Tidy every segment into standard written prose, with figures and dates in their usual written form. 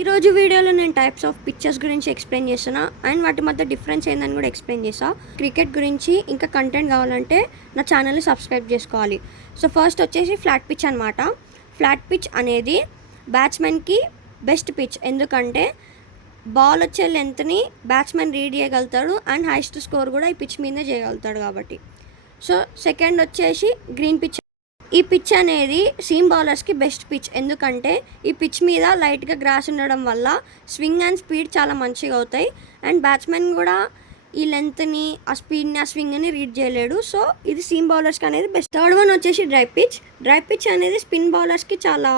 ఈరోజు వీడియోలో నేను టైప్స్ ఆఫ్ పిచ్చెస్ గురించి ఎక్స్ప్లెయిన్ చేస్తున్నా అండ్ వాటి మధ్య డిఫరెన్స్ ఏందని కూడా ఎక్స్ప్లెయిన్ చేస్తా. క్రికెట్ గురించి ఇంకా కంటెంట్ కావాలంటే నా ఛానల్ని సబ్స్క్రైబ్ చేసుకోవాలి. సో ఫస్ట్ వచ్చేసి ఫ్లాట్ పిచ్ అనమాట. ఫ్లాట్ పిచ్ అనేది బ్యాట్స్మెన్కి బెస్ట్ పిచ్, ఎందుకంటే బాల్ వచ్చే లెంత్ని బ్యాట్స్మెన్ రీడ్ చేయగలుగుతాడు అండ్ హైయెస్ట్ స్కోర్ కూడా ఈ పిచ్ మీదే చేయగలుగుతాడు కాబట్టి. సో సెకండ్ వచ్చేసి గ్రీన్ పిచ్. ఈ పిచ్ అనేది సీమ్ బౌలర్స్కి బెస్ట్ పిచ్, ఎందుకంటే ఈ పిచ్ మీద లైట్గా గ్రాస్ ఉండడం వల్ల స్వింగ్ అండ్ స్పీడ్ చాలా మంచిగా అవుతాయి అండ్ బ్యాట్స్మెన్ కూడా ఈ లెంత్ని, ఆ స్పీడ్ని, ఆ స్వింగ్ని రీడ్ చేయలేడు. సో ఇది సీమ్ బౌలర్స్కి అనేది బెస్ట్. థర్డ్ వన్ వచ్చేసి డ్రై పిచ్. డ్రై పిచ్ అనేది స్పిన్ బౌలర్స్కి చాలా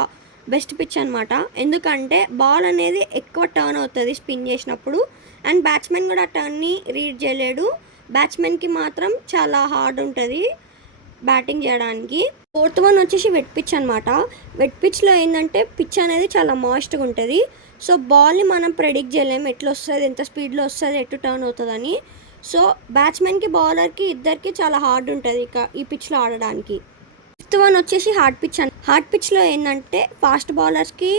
బెస్ట్ పిచ్ అనమాట, ఎందుకంటే బాల్ అనేది ఎక్కువ టర్న్ అవుతుంది స్పిన్ చేసినప్పుడు అండ్ బ్యాట్స్మెన్ కూడా ఆ టర్న్ని రీడ్ చేయలేడు. బ్యాట్స్మెన్కి మాత్రం చాలా హార్డ్ ఉంటుంది బ్యాటింగ్ చేయడానికి. ఫోర్త్ వన్ వచ్చేసి వెట్ పిచ్ అనమాట. వెట్ పిచ్లో ఏంటంటే పిచ్ అనేది చాలా మాయిస్ట్గా ఉంటుంది. సో బాల్ని మనం ప్రెడిక్ట్ చేయలేము ఎట్లా వస్తుంది, ఎంత స్పీడ్లో వస్తుంది, ఎటు టర్న్ అవుతుందని. సో బ్యాట్స్మెన్కి, బౌలర్కి ఇద్దరికి చాలా హార్డ్ ఉంటుంది ఇక ఈ పిచ్లో ఆడడానికి. ఫిఫ్త్ వన్ వచ్చేసి హార్డ్ పిచ్. హార్డ్ పిచ్లో ఏంటంటే ఫాస్ట్ బౌలర్స్కి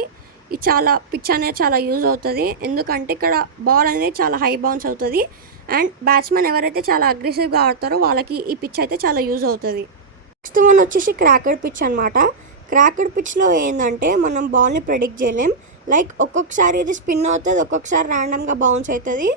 ఈ చాలా పిచ్ అనేది చాలా యూజ్ అవుతుంది, ఎందుకంటే ఇక్కడ బాల్ అనేది చాలా హై బౌన్స్ అవుతుంది అండ్ బ్యాట్స్మెన్ ఎవరైతే చాలా అగ్రెసివ్గా ఆడతారో వాళ్ళకి ఈ పిచ్ అయితే చాలా యూజ్ అవుతుంది. నెక్స్ట్ వన్ వచ్చేసి క్రాకెడ్ పిచ్ అనమాట. క్రాకెడ్ పిచ్లో ఏంటంటే మనం బాల్ని ప్రెడిక్ట్ చేయలేం. లైక్ ఒక్కొక్కసారి ఇది స్పిన్ అవుతుంది, ఒక్కొక్కసారి ర్యాండమ్గా బౌన్స్ అవుతుంది.